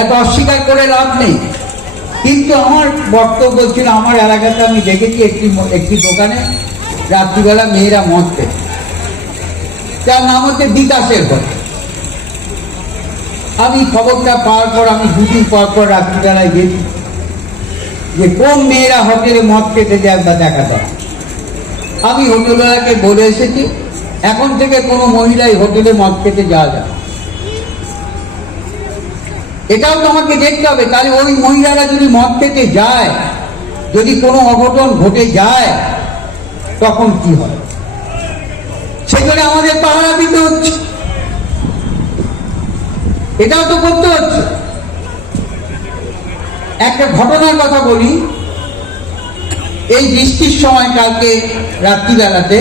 এত অস্বীকার করে লাভ নেই। কিন্তু আমার বক্তব্য ছিল, আমার এলাকাতে আমি দেখেছি একটি দোকানে রাত্রিবেলা মেয়েরা মদ খেত, তার নাম হচ্ছে বিকাশের ঘর। আমি খবরটা পাওয়ার পর আমি দুদিন পর পর রাত্রিবেলায় গেছি যে কোন মেয়েরা হোটেলে মদ খেতে যায় বা দেখা দেয়। আমি হোটেলওয়ালাকে বলে এসেছি এখন থেকে কোনো মহিলাই হোটেলে মদ খেতে যাওয়া যায়। এটাও তো আমাকে দেখতে হবে, তাহলে ওই মহিলারা যদি মদ খেতে যায়, যদি কোনো অঘটন ঘটে যায় তখন কি হয়, সেখানে আমাদের পাহারা দিতে হচ্ছে, এটাও তো করতে হচ্ছে। একটা ঘটনার কথা বলি, এই বৃষ্টির সময় কালকে রাত্রিবেলাতে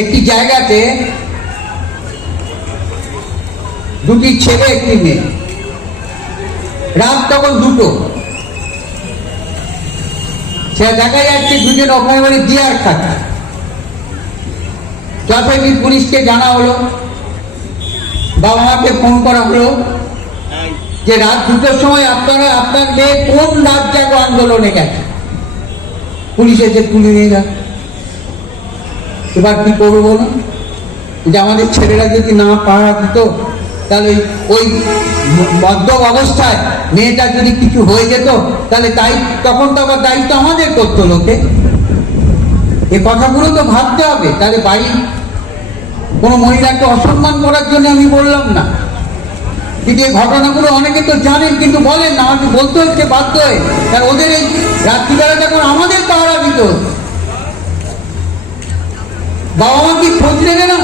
একটি জায়গাতে দুটি ছেলে একটি মেয়ে, রাত তখন 2টো, সে দেখা যাচ্ছে দুজন ওখানে বাড়ি দিয়ার খাচ্ছে। যথারীতি পুলিশকে জানা হলো, বাবা মাকে ফোন করা হলো যে রাত 2টোর সময় আপনারা আপনার মেয়ে কোন রাত জাগো আন্দোলনে গেছে। পুলিশ এসে তুলে নিয়ে গেল। এবার কি করবো বলুন, যে আমাদের ছেলেরা যদি না পাহারা দিত, তাহলে ওই মদ্য অবস্থায় মেয়েটা যদি কিছু হয়ে যেত, তাহলে তাই তখন তো আবার দায়িত্ব আমাদের করতো লোকে। এ কথাগুলো তো ভাবতে হবে। তাহলে বাড়ির কোনো মহিলাকে অসম্মান করার জন্য আমি বললাম না, কিন্তু এই ঘটনাগুলো অনেকে তো জানেন কিন্তু বলেন না, আমাকে বলতে হচ্ছে বাধ্য হয়ে। কারণ ওদের এই রাত্রিবেলা যখন আমাদের পাহারা দিত, বাবা মা কি খোঁজ নেবে না?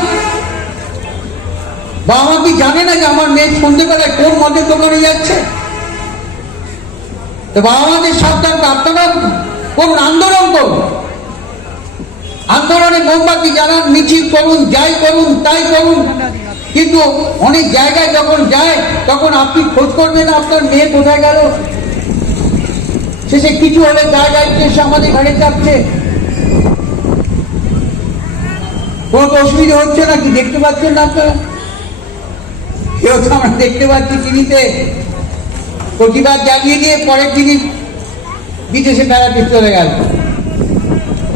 বাবা মা কি জানে না যে আমার মেয়ে সন্ধ্যেবেলায় কোন মদের দোকানে যাচ্ছে? তো বাবা মাদের সাবধান, আপনারা কোন আন্দোলন করুন, আন্দোলনে মোমবাতি জানান, মিছিল করুন, যাই করুন তাই করুন, কিন্তু অনেক জায়গায় যখন যায় তখন আপনি খোঁজ করবেন না আপনার মেয়ে কোথায় গেল। শেষে কিছু হলে জায়গায় এসে আমাদের ঘাড়ে চাপছে। কোনো তো অসুবিধা হচ্ছে না কি? দেখতে পাচ্ছেন না আপনারা? কেউ তো আমরা দেখতে পাচ্ছি টিভিতে প্রতিবাদ জানিয়ে দিয়ে পরের দিনই বিদেশে বেড়াতে চলে গেল।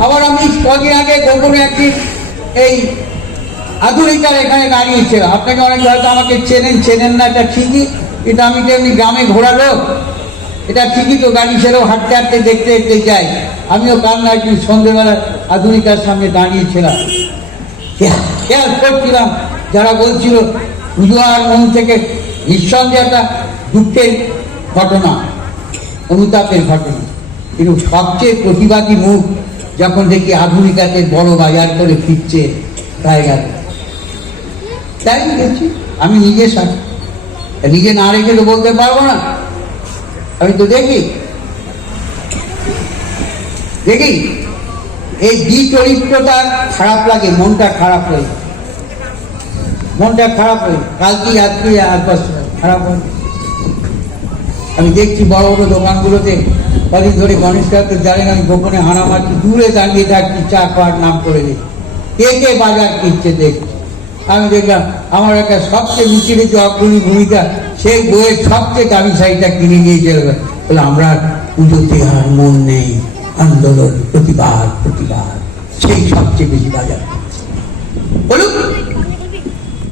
আবার আমি কদিন আগে গোপনে একদিন এই আধুনিকার এখানে দাঁড়িয়েছিলাম। আপনাকে অনেকে হয়তো আমাকে চেনেন না, এটা ঠিকই, কিন্তু আমি তো এমনি গ্রামে ঘোরা লোক, এটা ঠিকই তো, গাড়ি ছেড়েও হাঁটতে হাঁটতে দেখতে দেখতে যাই। আমিও কান্না একদিন সন্ধ্যেবেলা আধুনিকার সামনে দাঁড়িয়েছিলাম, খেয়াল করছিলাম যারা বলছিল পুজো আর মন থেকে নিঃসন্দেহে একটা দুঃখের ঘটনা, অনুতাপের ঘটনা, কিন্তু সবচেয়ে প্রতিবাদী মুখ যখন দেখি আধুনিকাতে বড় বাজার করে ফিরছে গায়ে গেল। তাই গেছি আমি নিজে না রেখে তো বলতে পারবো না। আমি তো দেখি এই চরিত্রটা খারাপ লাগে, মনটা খারাপ হয়ে কালকে আজকে আর খারাপ হয়। আমি দেখছি বড় বড় দোকানগুলোতে কদিন ধরে গণেশ ঠাকুর জানেন, আমি গোপনে হানা মারছি, দূরে দাঁড়িয়ে থাকছি, চা খাওয়ার নাম করে দিচ্ছি, কে বাজার কিনছে দেখছি। আমি দেখলাম আমার একটা সবচেয়ে মিছিলে যে অগ্রণী ভূমিকা, সেই বইয়ের সবচেয়ে দামি শাড়িটা কিনে নিয়ে চলে বলে আমরা পুজোতে আর মন নেই, আন্দোলন প্রতিবাদ, সেই সবচেয়ে বেশি বাজার বলুন।